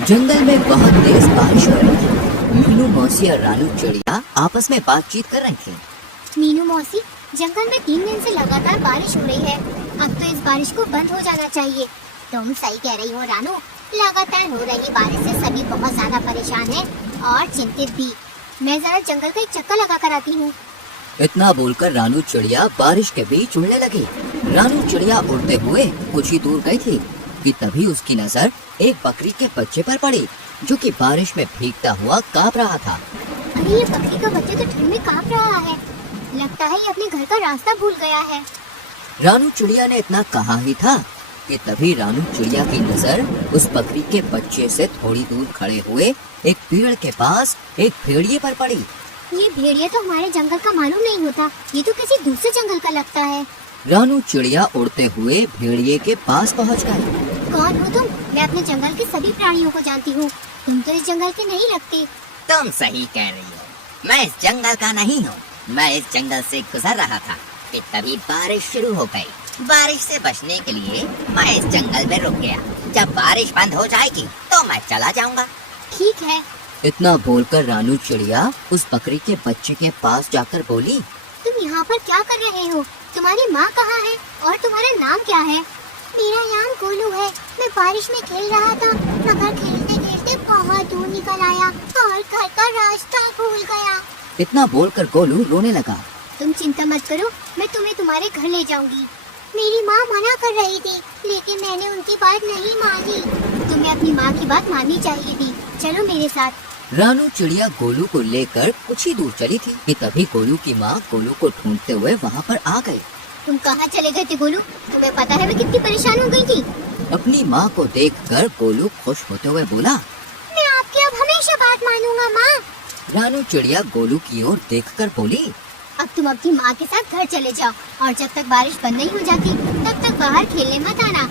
जंगल में बहुत तेज बारिश हो रही थी। मीनू मौसी और रानू चिड़िया आपस में बातचीत कर रही थी। मीनू मौसी, जंगल में 3 दिन से लगातार बारिश हो रही है। अब तो इस बारिश को बंद हो जाना चाहिए। तुम सही कह रही हो रानू, लगातार हो रही बारिश से सभी बहुत ज्यादा परेशान हैं और चिंतित भी। मैं जरा जंगल का एक चक्कर लगा कर आती हूँ। इतना बोलकर रानू चिड़िया बारिश के बीच उड़ने लगी। रानू चिड़िया उड़ते हुए कुछ ही दूर गई थी कि तभी उसकी नजर एक बकरी के बच्चे पर पड़ी, जो कि बारिश में भीगता हुआ कांप रहा था। अरे ये बकरी का बच्चा तो ठंड में कांप रहा है। लगता है ये अपने घर का रास्ता भूल गया है। रानू चिड़िया ने इतना कहा ही था कि तभी रानू चिड़िया की नजर उस बकरी के बच्चे से थोड़ी दूर खड़े हुए एक पेड़ के पास एक भेड़िए पर पड़ी। ये भेड़िया तो हमारे जंगल का मालूम नहीं होता, ये तो किसी दूसरे जंगल का लगता है। रानू चिड़िया उड़ते हुए भेड़िए के पास पहुंच गई। कौन हो तुम? मैं अपने जंगल के सभी प्राणियों को जानती हूँ। तुम तो इस जंगल के नहीं लगते। तुम सही कह रही हो, मैं इस जंगल का नहीं हूँ। मैं इस जंगल से गुजर रहा था कि तभी बारिश शुरू हो गई। बारिश से बचने के लिए मैं इस जंगल में रुक गया। जब बारिश बंद हो जाएगी तो मैं चला जाऊंगा। ठीक है। इतना बोलकर रानू चिड़िया उस बकरी के बच्चे के पास जाकर बोली, तुम यहाँ पर क्या कर रहे हो? तुम्हारी माँ कहाँ है और तुम्हारा नाम क्या है? मेरा नाम गोलू है। मैं बारिश में खेल रहा था, मगर खेलते खेलते बहुत दूर निकल आया और घर का रास्ता भूल गया। इतना बोलकर गोलू रोने लगा। तुम चिंता मत करो, मैं तुम्हें तुम्हारे घर ले जाऊंगी। मेरी माँ मना कर रही थी, लेकिन मैंने उनकी बात नहीं मानी। तुम्हें अपनी माँ की बात माननी चाहिए थी। चलो मेरे साथ। रानू चिड़िया गोलू को लेकर कुछ ही दूर चली थी कि तभी गोलू की माँ गोलू को ढूंढते हुए वहाँ पर आ गई। तुम कहाँ चले गए थे गोलू? तुम्हें पता है मैं कितनी परेशान हो गई थी। अपनी माँ को देखकर गोलू खुश होते हुए बोला, मैं आपकी अब हमेशा बात मानूंगा माँ। रानू चिड़िया गोलू की ओर देखकर बोली, अब तुम अपनी माँ के साथ घर चले जाओ और जब तक बारिश बंद नहीं हो जाती तब तक बाहर खेलने मत आना।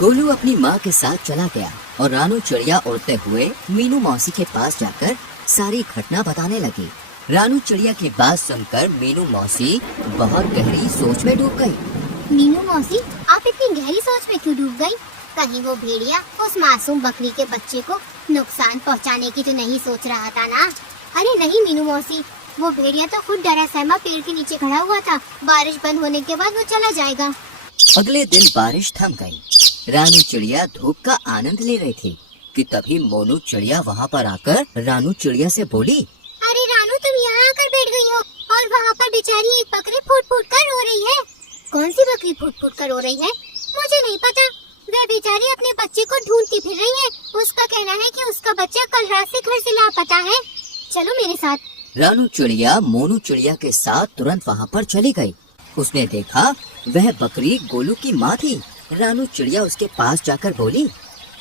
गोलू अपनी माँ के साथ चला गया और रानू चिड़िया उड़ते हुए मीनू मौसी के पास जाकर सारी घटना बताने लगी। रानू चिड़िया की बात सुनकर मीनू मौसी बहुत गहरी सोच में डूब गई। मीनू मौसी, आप इतनी गहरी सोच में क्यों डूब गई? कहीं वो भेड़िया उस मासूम बकरी के बच्चे को नुकसान पहुंचाने की तो नहीं सोच रहा था ना? अरे नहीं मीनू मौसी, वो भेड़िया तो खुद डरा सहमा पेड़ के नीचे खड़ा हुआ था। बारिश बंद होने के बाद वो चला जाएगा। अगले दिन बारिश थम गई। रानू चिड़िया धूप का आनंद ले रही थी कि तभी मोनू चिड़िया वहाँ पर आकर रानू चिड़िया से बोली, अरे रानू, तुम यहाँ आकर बैठ गई हो और वहाँ पर बेचारी एक बकरी फूट फूट कर रो रही है। कौन सी बकरी फूट फूट कर रो रही है? मुझे नहीं पता। वह बेचारी अपने बच्चे को ढूंढती फिर रही है। उसका कहना है कि उसका बच्चा कल रात से घर से लापता है। चलो मेरे साथ। रानू चिड़िया मोनू चिड़िया के साथ तुरंत वहाँ पर चली गई। उसने देखा वह बकरी गोलू की माँ थी। रानू चिड़िया उसके पास जाकर बोली,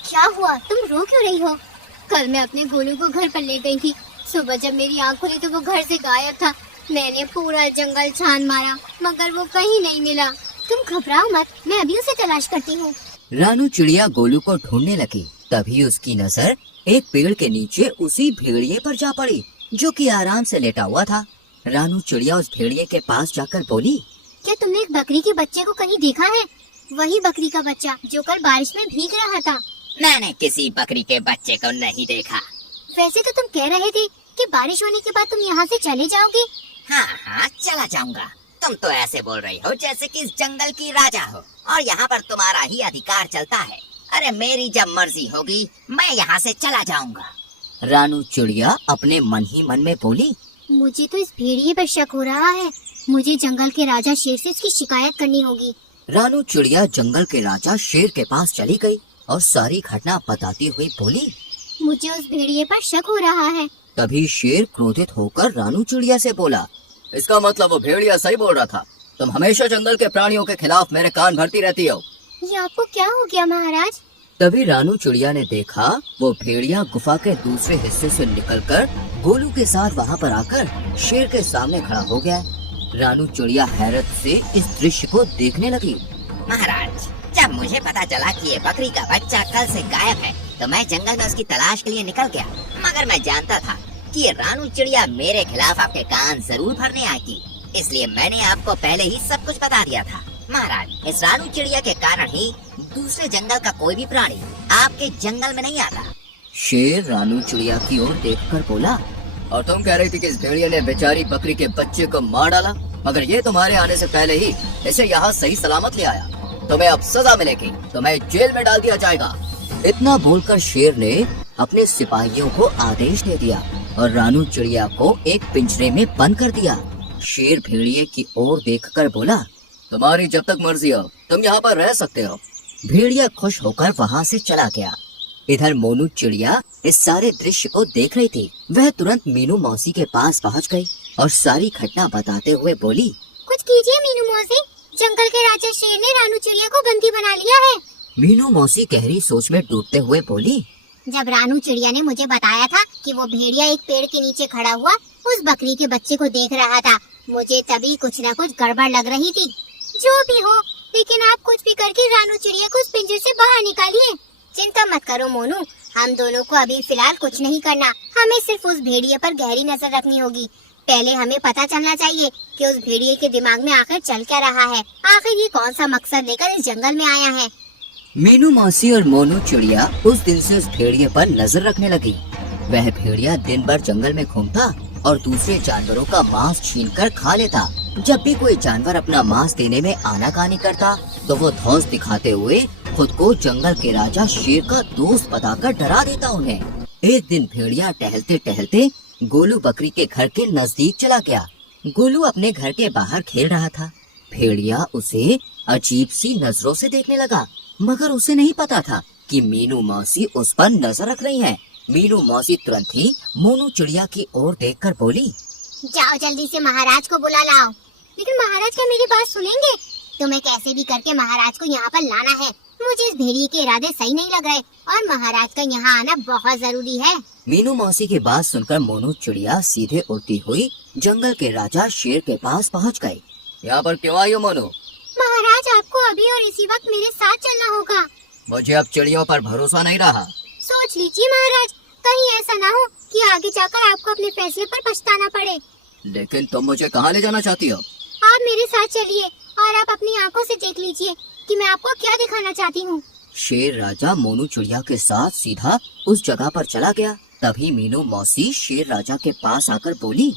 क्या हुआ? तुम रो क्यों रही हो? कल मैं अपने गोलू को घर पर ले गई थी। सुबह जब मेरी आँख खुली तो वो घर से गायब था। मैंने पूरा जंगल छान मारा मगर वो कहीं नहीं मिला। तुम घबराओ मत, मैं अभी उसे तलाश करती हूँ। रानू चिड़िया गोलू को ढूंढने लगी। तभी उसकी नजर एक पेड़ के नीचे उसी भेड़िए पर जा पड़ी, जो कि आराम से लेटा हुआ था। रानू चिड़िया उस भेड़िए के पास जाकर बोली, क्या तुमने एक बकरी के बच्चे को कहीं देखा है? वही बकरी का बच्चा जो कल बारिश में भीग रहा था। मैंने किसी बकरी के बच्चे को नहीं देखा। वैसे तो तुम कह रहे थे कि बारिश होने के बाद तुम यहाँ से चले जाओगे। हाँ, चला जाऊंगा। तुम तो ऐसे बोल रही हो जैसे कि इस जंगल की राजा हो और यहाँ पर तुम्हारा ही अधिकार चलता है। अरे मेरी जब मर्जी होगी मैं यहाँ से चला जाऊंगा। रानू चिड़िया अपने मन ही मन में बोली, मुझे तो इस भेड़िए पर शक हो रहा है। मुझे जंगल के राजा शेर से इसकी शिकायत करनी होगी। रानू चिड़िया जंगल के राजा शेर के पास चली गई और सारी घटना बताती हुई बोली, मुझे उस भेड़िए पर शक हो रहा है। तभी शेर क्रोधित होकर रानू चिड़िया से बोला, इसका मतलब वो भेड़िया सही बोल रहा था। तुम हमेशा जंगल के प्राणियों के खिलाफ मेरे कान भरती रहती हो। ये आपको क्या हो गया महाराज? तभी रानू चिड़िया ने देखा वो भेड़िया गुफा के दूसरे हिस्से से निकलकर गोलू के साथ वहाँ पर आकर शेर के सामने खड़ा हो गया। रानू चिड़िया हैरत से इस दृश्य को देखने लगी। महाराज, जब मुझे पता चला कि ये बकरी का बच्चा कल से गायब है तो मैं जंगल में उसकी तलाश के लिए निकल गया। मगर मैं जानता था कि ये रानू चिड़िया मेरे खिलाफ आपके कान जरूर भरने आएगी, इसलिए मैंने आपको पहले ही सब कुछ बता दिया था। महाराज, इस रानू चिड़िया के कारण ही दूसरे जंगल का कोई भी प्राणी आपके जंगल में नहीं आता। शेर रानू चिड़िया की ओर देखकर बोला, और तुम कह रही थी कि इस भेड़िया ने बेचारी बकरी के बच्चे को मार डाला, मगर ये तुम्हारे आने से पहले ही इसे यहाँ सही सलामत ले आया। तुम्हें अब सजा मिलेगी, तुम्हें जेल में डाल दिया जाएगा। इतना बोलकर शेर ने अपने सिपाहियों को आदेश दे दिया और रानू चिड़िया को एक पिंजरे में बंद कर दिया। शेर भेड़िए की ओर देखकर बोला, तुम्हारी जब तक मर्जी हो तुम यहाँ पर रह सकते हो। भेड़िया खुश होकर वहाँ से चला गया। इधर मोनू चिड़िया इस सारे दृश्य को देख रही थी। वह तुरंत मीनू मौसी के पास पहुँच गई और सारी घटना बताते हुए बोली, कुछ कीजिए मीनू मौसी, जंगल के राजा शेर ने रानू चिड़िया को बंदी बना लिया है। मीनू मौसी गहरी सोच में डूबते हुए बोली, जब रानू चिड़िया ने मुझे बताया था कि वो भेड़िया एक पेड़ के नीचे खड़ा हुआ उस बकरी के बच्चे को देख रहा था, मुझे तभी कुछ न कुछ गड़बड़ लग रही थी। जो भी हो, लेकिन आप कुछ भी करके रानू चिड़िया को उस पिंजरे से बाहर निकालिए। चिंता मत करो मोनू, हम दोनों को अभी फिलहाल कुछ नहीं करना, हमें सिर्फ उस भेड़िए पर गहरी नजर रखनी होगी। पहले हमें पता चलना चाहिए कि उस भेड़िए के दिमाग में आखिर चल क्या रहा है, आखिर ये कौन सा मकसद लेकर इस जंगल में आया है। मीनू मौसी और मोनू चिड़िया उस दिन से उस भेड़िए पर नजर रखने लगी। वह भेड़िया दिन भर जंगल में घूमता और दूसरे जानवरों का मांस छीनकर खा लेता। जब भी कोई जानवर अपना मांस देने में आनाकानी करता तो वो धौंस दिखाते हुए खुद को जंगल के राजा शेर का दोस्त बताकर डरा देता उन्हें। एक दिन भेड़िया टहलते टहलते गोलू बकरी के घर के नजदीक चला गया। गोलू अपने घर के बाहर खेल रहा था। भेड़िया उसे अजीब सी नजरों से देखने लगा, मगर उसे नहीं पता था कि मीनू मौसी उस पर नजर रख रही है। मीनू मौसी तुरंत ही मोनू चिड़िया की ओर देखकर बोली, जाओ जल्दी से महाराज को बुला लाओ। लेकिन महाराज क्या मेरी बात सुनेंगे? तुम्हें कैसे भी करके महाराज को यहाँ पर लाना है। मुझे इस भेड़िए के इरादे सही नहीं लग रहे और महाराज का यहाँ आना बहुत जरूरी है। मीनू मौसी की बात सुनकर मोनू चिड़िया सीधे उड़ती हुई जंगल के राजा शेर के पास पहुँच गई। यहाँ पर क्यों आई हो मोनू? महाराज, आपको अभी और इसी वक्त मेरे साथ चलना होगा। मुझे अब चिड़ियों पर भरोसा नहीं रहा। सोच लीजिए महाराज, कहीं ऐसा ना हो कि आगे जाकर आपको अपने फैसले पर पछताना पड़े। लेकिन तुम मुझे कहाँ ले जाना चाहती हो? आप मेरे साथ चलिए और आप अपनी आंखों से देख लीजिए कि मैं आपको क्या दिखाना चाहती हूँ। शेर राजा मोनू चिड़िया के साथ सीधा उस जगह पर चला गया। तभी मीनू मौसी शेर राजा के पास आकर बोली,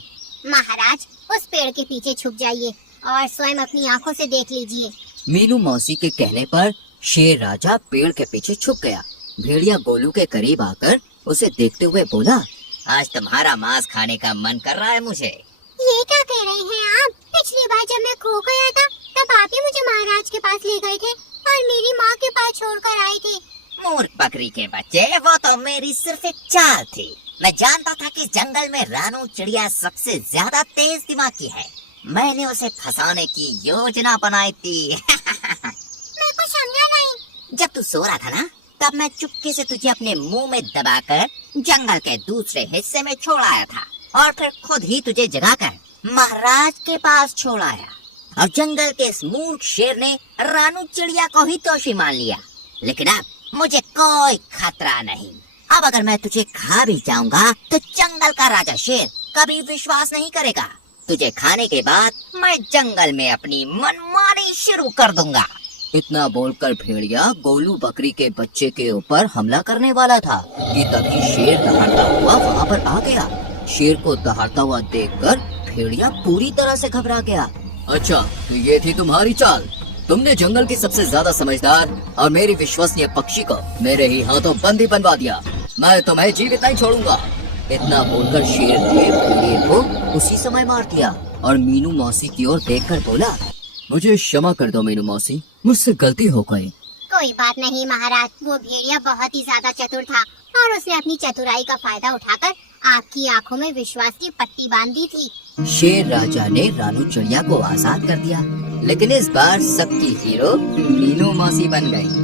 महाराज, उस पेड़ के पीछे छुप जाइए और स्वयं अपनी आंखों से देख लीजिए। मीनू मौसी के कहने पर शेर राजा पेड़ के पीछे छुप गया। भेड़िया गोलू के करीब आकर उसे देखते हुए बोला, आज तुम्हारा मांस खाने का मन कर रहा है मुझे। ये क्या कह रहे हैं आप? पिछली बार जब मैं खो गया था तब आप ही मुझे महाराज के पास ले गए थे और मेरी माँ के पास छोड़कर आए थे। मूर्ख बकरी के बच्चे, वो तो मेरी सिर्फ एक चाल थी। मैं जानता था कि जंगल में रानू चिड़िया सबसे ज्यादा तेज दिमाग की है। मैंने उसे फंसाने की योजना बनाई थी। मैं कुछ समझा नहीं। जब तू सो रहा था ना, तब मैं चुपके से तुझे अपने मुंह में दबाकर जंगल के दूसरे हिस्से में छोड़ आया था और फिर खुद ही तुझे जगाकर महाराज के पास छोड़ आया। और जंगल के इस मूर्ख शेर ने रानू चिड़िया को ही दोषी मान लिया। लेकिन अब मुझे कोई खतरा नहीं। अब अगर मैं तुझे खा भी जाऊंगा तो जंगल का राजा शेर कभी विश्वास नहीं करेगा। तुझे खाने के बाद मैं जंगल में अपनी मनमानी शुरू कर दूंगा। इतना बोलकर भेड़िया गोलू बकरी के बच्चे के ऊपर हमला करने वाला था कि तभी शेर दहाड़ता हुआ वहाँ पर आ गया। शेर को दहाड़ता हुआ देखकर भेड़िया पूरी तरह से घबरा गया। अच्छा, तो ये थी तुम्हारी चाल? तुमने जंगल की सबसे ज्यादा समझदार और मेरी विश्वसनीय पक्षी को मेरे ही हाथों बंदी बनवा दिया। मैं तुम्हें जीवित नहीं छोड़ूंगा। इतना बोलकर शेर ने भेड़िए को उसी समय मार दिया और मीनू मौसी की ओर देखकर बोला, मुझे क्षमा कर दो मीनू मौसी, मुझसे गलती हो गई। कोई बात नहीं महाराज, वो भेड़िया बहुत ही ज्यादा चतुर था और उसने अपनी चतुराई का फायदा उठाकर आपकी आंखों में विश्वास की पट्टी बांध दी थी। शेर राजा ने रानू चिड़िया को आजाद कर दिया, लेकिन इस बार सबकी हीरो मीनू मौसी बन गई।